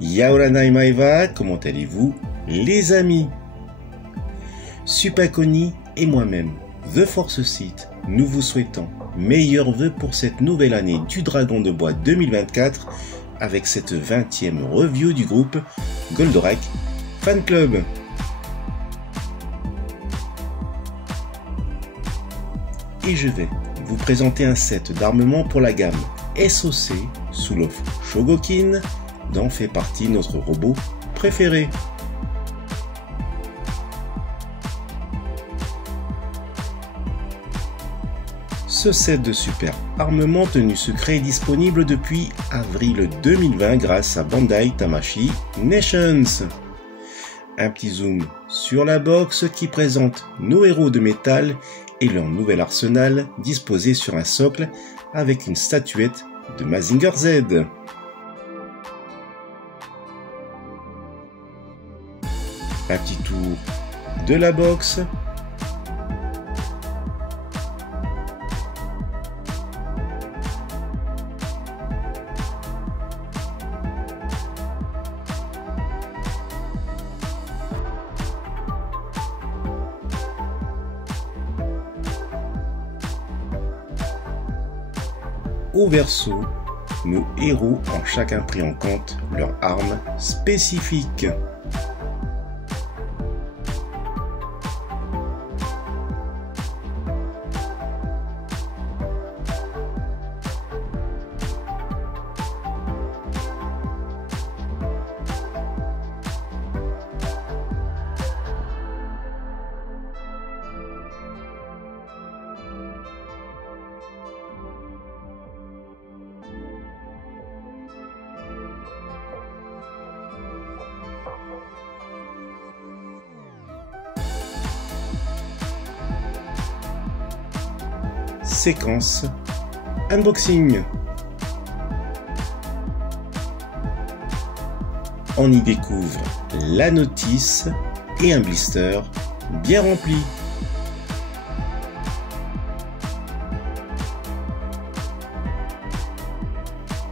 Yaoranai Maeva, comment allez-vous les amis? Supakoni et moi-même, The Force Sith, nous vous souhaitons meilleurs vœux pour cette nouvelle année du Dragon de Bois 2024 avec cette 20e review du groupe Goldorak Fan Club. Et je vais vous présenter un set d'armement pour la gamme SOC sous l'offre Shogokin, dont fait partie notre robot préféré. Ce set de super armement tenu secret est disponible depuis avril 2020 grâce à Bandai Tamashii Nations. Un petit zoom sur la box qui présente nos héros de métal et leur nouvel arsenal disposé sur un socle avec une statuette de Mazinger Z. Un petit tour de la box. Au verso, nos héros ont chacun pris en compte leur arme spécifique. Séquence unboxing. On y découvre la notice et un blister bien rempli.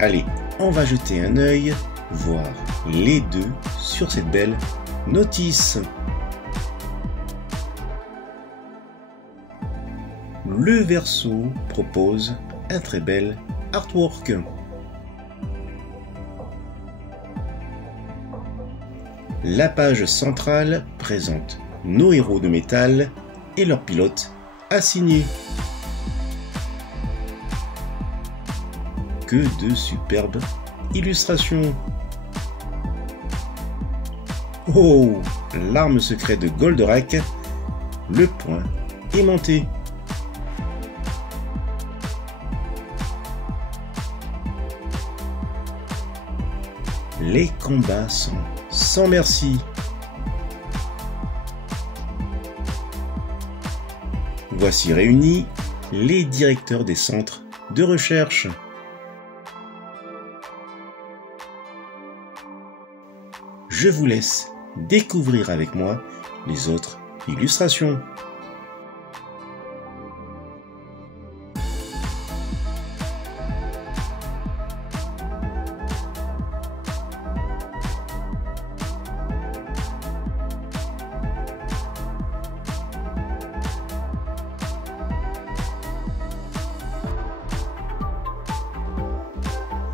Allez, on va jeter un œil, voir les deux sur cette belle notice. Le verso propose un très bel artwork. La page centrale présente nos héros de métal et leurs pilotes assignés. Que de superbes illustrations. Oh, l'arme secrète de Goldorak, le point aimanté. Les combats sont sans merci. Voici réunis les directeurs des centres de recherche. Je vous laisse découvrir avec moi les autres illustrations.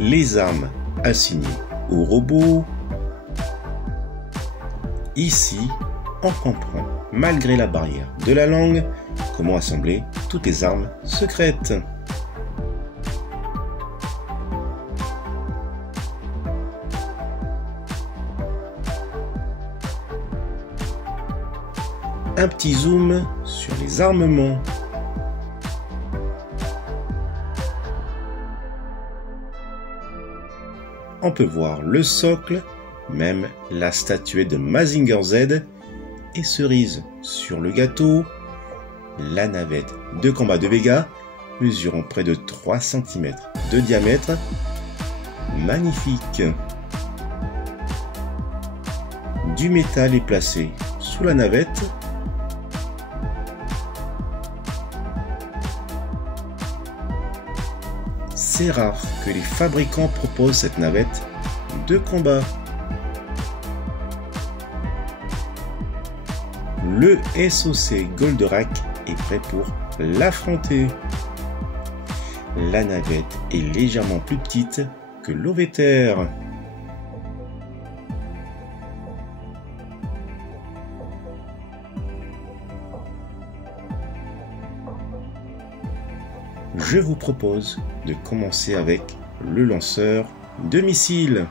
Les armes assignées au robot. Ici, on comprend, malgré la barrière de la langue, comment assembler toutes les armes secrètes. Un petit zoom sur les armements. On peut voir le socle, même la statuette de Mazinger Z, et cerise sur le gâteau, la navette de combat de Vega, mesurant près de 3 cm de diamètre. Magnifique. Du métal est placé sous la navette. C'est rare que les fabricants proposent cette navette de combat. le SOC Goldorak est prêt pour l'affronter. La navette est légèrement plus petite que l'Oveter. Je vous propose de commencer avec le lanceur de missiles.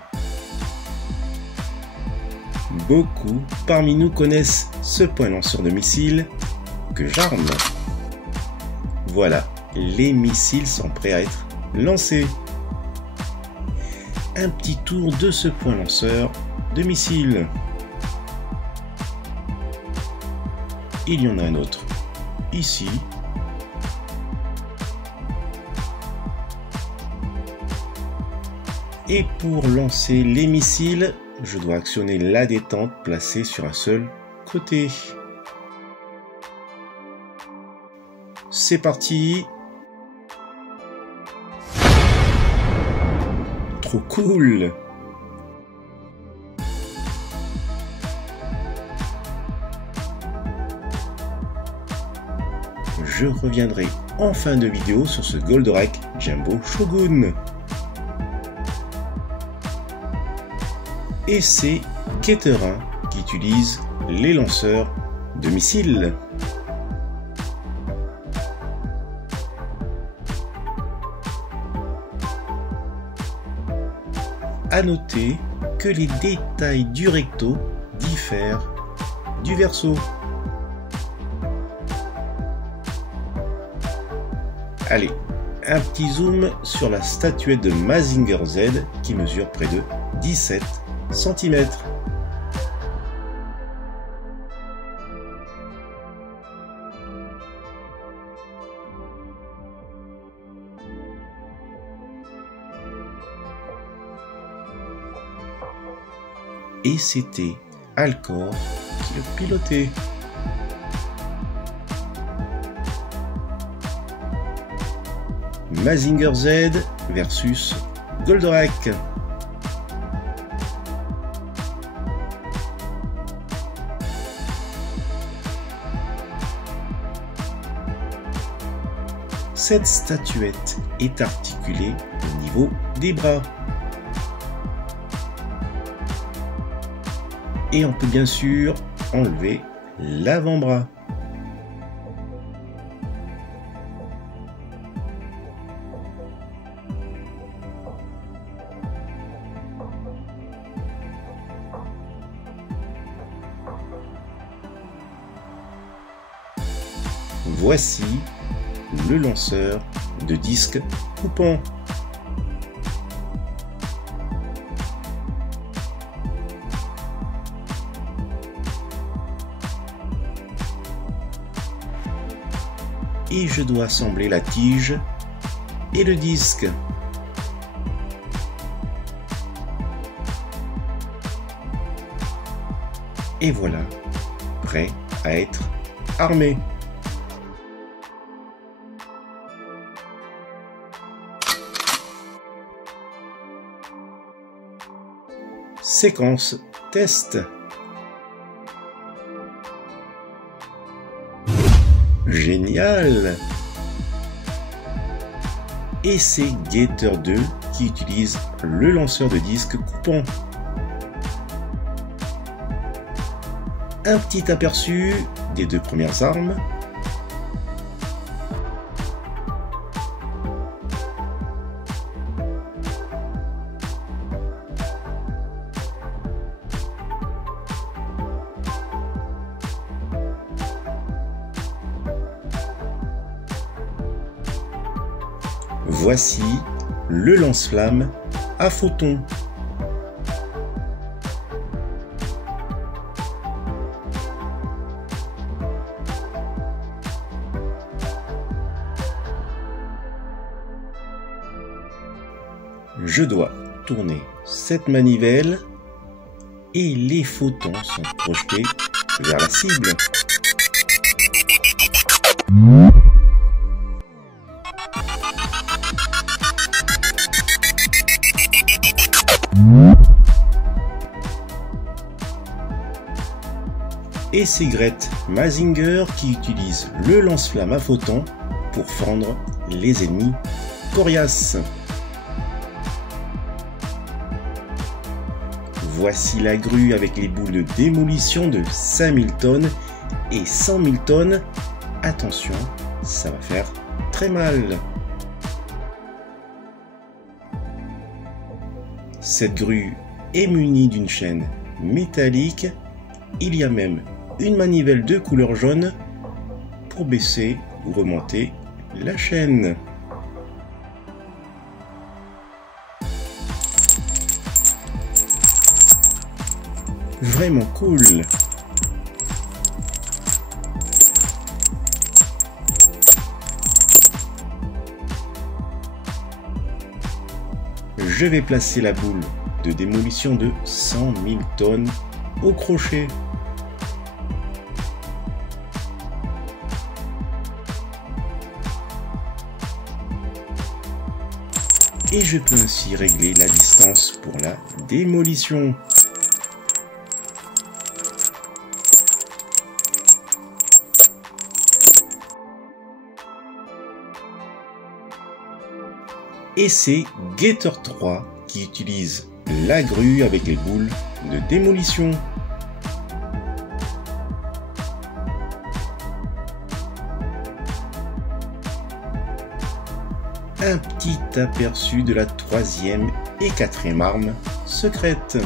Beaucoup parmi nous connaissent ce point lanceur de missiles que j'arme. Voilà, les missiles sont prêts à être lancés. Un petit tour de ce point lanceur de missiles. Il y en a un autre ici. Et pour lancer les missiles, je dois actionner la détente placée sur un seul côté. C'est parti! Trop cool! Je reviendrai en fin de vidéo sur ce Goldorak Jumbo Shogun. Et c'est Keterin qui utilise les lanceurs de missiles. À noter que les détails du recto diffèrent du verso. Allez, un petit zoom sur la statuette de Mazinger Z qui mesure près de 17 cm. Et c'était Alcor qui le pilotait. Mazinger Z versus Goldorak. Cette statuette est articulée au niveau des bras. Et on peut bien sûr enlever l'avant-bras. Voici le lanceur de disques coupants. Et je dois assembler la tige et le disque. Et voilà, prêt à être armé. Séquence test. Génial! Et c'est Gator 2 qui utilise le lanceur de disques coupant. Un petit aperçu des deux premières armes. Voici le lance-flamme à photons. Je dois tourner cette manivelle et les photons sont projetés vers la cible. Et c'est Gret Mazinger qui utilise le lance-flamme à photon pour fendre les ennemis coriaces. Voici la grue avec les boules de démolition de 5000 tonnes et 100 000 tonnes. Attention, ça va faire très mal. Cette grue est munie d'une chaîne métallique. Il y a même une manivelle de couleur jaune pour baisser ou remonter la chaîne. Vraiment cool. Je vais placer la boule de démolition de 100 000 tonnes au crochet. Et je peux ainsi régler la distance pour la démolition. Et c'est Gator 3 qui utilise la grue avec les boules de démolition. Un petit aperçu de la 3e et 4e arme secrète.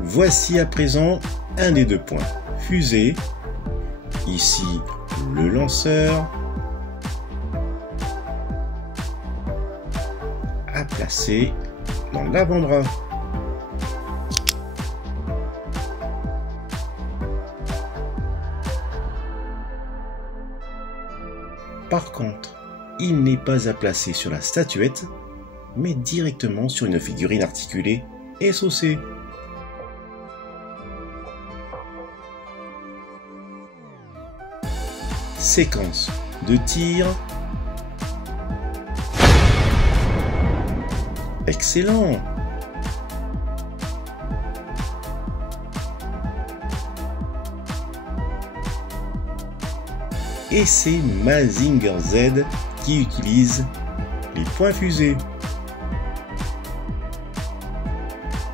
Voici à présent un des deux points fusée. Ici le lanceur à placer dans l'avant-bras. Par contre, il n'est pas à placer sur la statuette, mais directement sur une figurine articulée et saucée. Séquence de tir. Excellent. Et c'est Mazinger Z qui utilise les points fusées.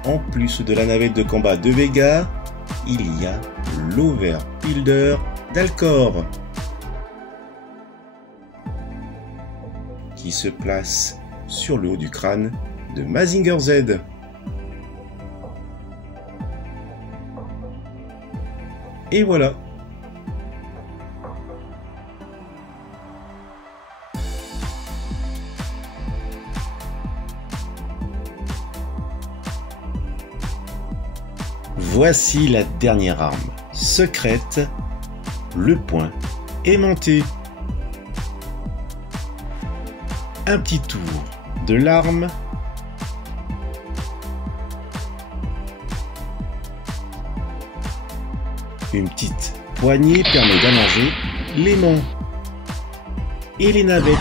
En plus de la navette de combat de Vega, il y a l'Overbuilder d'Alcor qui se place sur le haut du crâne de Mazinger Z. Et voilà. Voici la dernière arme secrète, le point aimanté. Un petit tour de l'arme. Une petite poignée permet d'allonger l'aimant. Et les navettes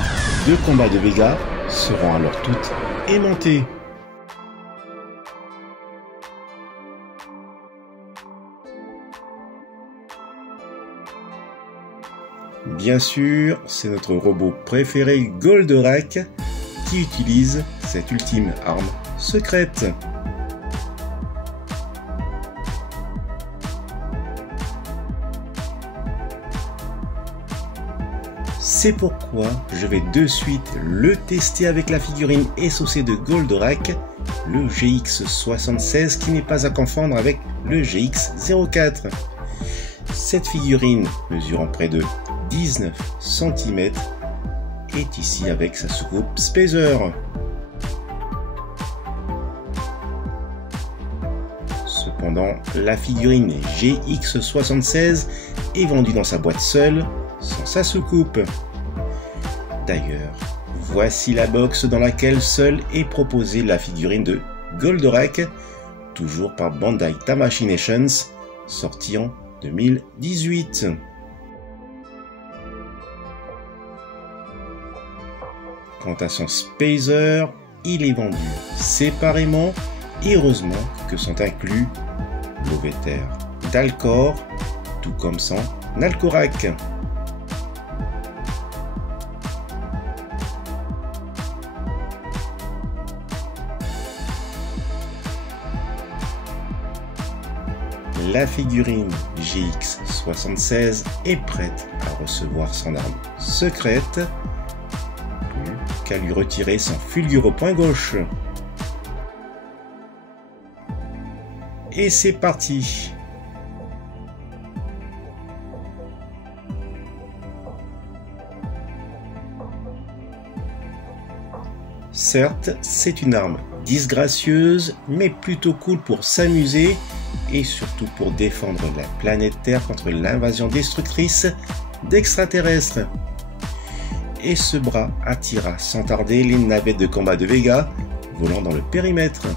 de combat de Vega seront alors toutes aimantées. Bien sûr, c'est notre robot préféré Goldorak qui utilise cette ultime arme secrète. C'est pourquoi je vais de suite le tester avec la figurine SOC de Goldorak, le GX76 qui n'est pas à confondre avec le GX04. Cette figurine mesurant près de 19 cm est ici avec sa soucoupe Spacer. Cependant, la figurine GX76 est vendue dans sa boîte seule, sans sa soucoupe. D'ailleurs, voici la box dans laquelle seule est proposée la figurine de Goldorak, toujours par Bandai Tamashii Nations, sortie en 2018. Quant à son spacer, il est vendu séparément et heureusement que sont inclus l'ovéter d'Alcor, tout comme son Alcorac. La figurine GX76 est prête à recevoir son arme secrète, plus qu'à lui retirer son fulgure au point gauche. Et c'est parti! Certes, c'est une arme disgracieuse, mais plutôt cool pour s'amuser et surtout pour défendre la planète Terre contre l'invasion destructrice d'extraterrestres. Et ce bras attira sans tarder les navettes de combat de Vega volant dans le périmètre.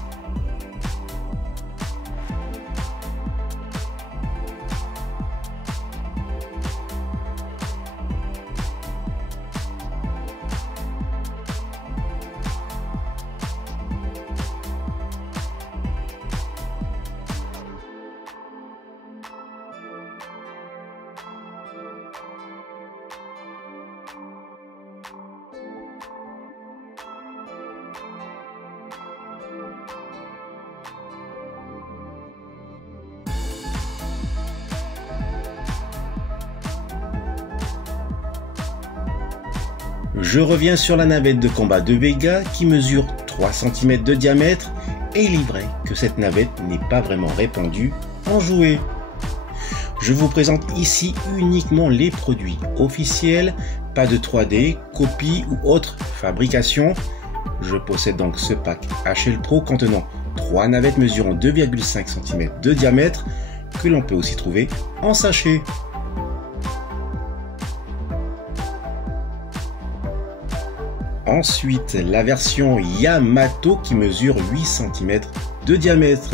Je reviens sur la navette de combat de Vega qui mesure 3 cm de diamètre et il est vrai que cette navette n'est pas vraiment répandue en jouets. Je vous présente ici uniquement les produits officiels, pas de 3D, copie ou autre fabrication. Je possède donc ce pack HL Pro contenant 3 navettes mesurant 2,5 cm de diamètre que l'on peut aussi trouver en sachet. Ensuite, la version Yamato qui mesure 8 cm de diamètre.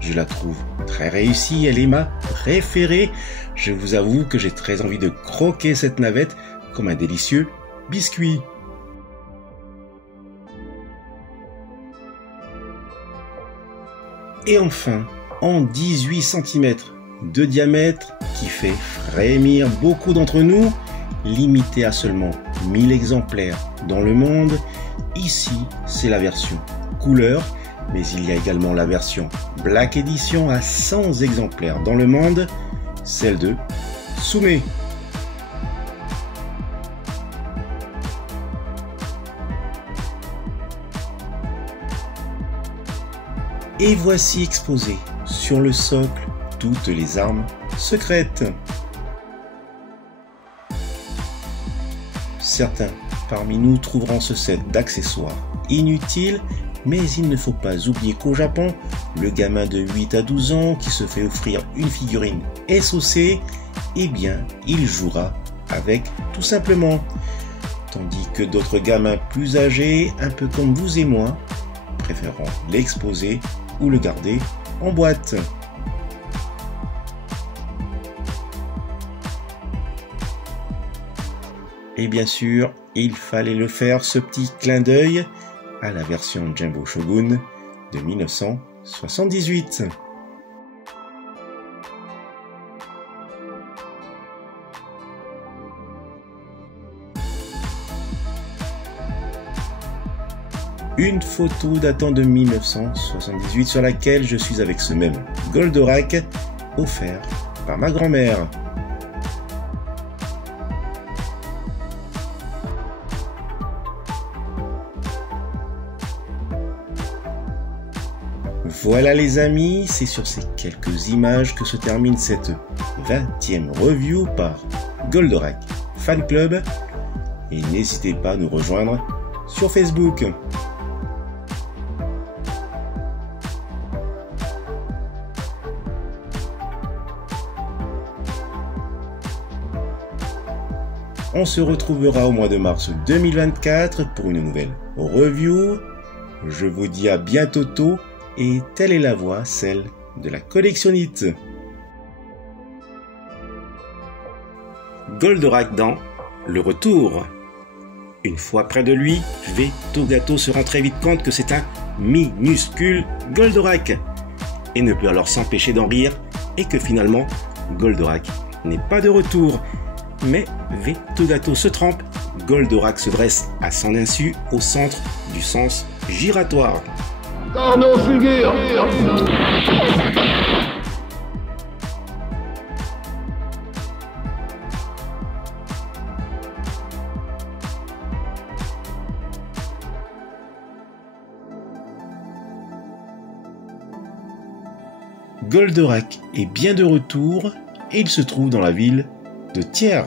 Je la trouve très réussie, elle est ma préférée. Je vous avoue que j'ai très envie de croquer cette navette comme un délicieux biscuit. Et enfin, en 18 cm de diamètre qui fait frémir beaucoup d'entre nous, limité à seulement 1000 exemplaires dans le monde. Ici, c'est la version couleur, mais il y a également la version Black Edition à 100 exemplaires dans le monde, celle de Tsume. Et voici exposées sur le socle toutes les armes secrètes. Certains parmi nous trouveront ce set d'accessoires inutile, mais il ne faut pas oublier qu'au Japon, le gamin de 8 à 12 ans qui se fait offrir une figurine SOC, eh bien, il jouera avec tout simplement. Tandis que d'autres gamins plus âgés, un peu comme vous et moi, préféreront l'exposer ou le garder en boîte. Et bien sûr, il fallait le faire, ce petit clin d'œil à la version Jumbo Shogun de 1978. Une photo datant de 1978 sur laquelle je suis avec ce même Goldorak offert par ma grand-mère. Voilà les amis, c'est sur ces quelques images que se termine cette 20e review par Goldorak Fan Club. Et n'hésitez pas à nous rejoindre sur Facebook. On se retrouvera au mois de mars 2024 pour une nouvelle review. Je vous dis à bientôt et telle est la voix, celle de la collectionnite. Goldorak dans le retour. Une fois près de lui, Vetogato se rend très vite compte que c'est un minuscule Goldorak et ne peut alors s'empêcher d'en rire et que finalement, Goldorak n'est pas de retour. Mais Vetogato se trompe, Goldorak se dresse à son insu au centre du sens giratoire. Tornado Fulgure. Goldorak est bien de retour et il se trouve dans la ville de Tyr.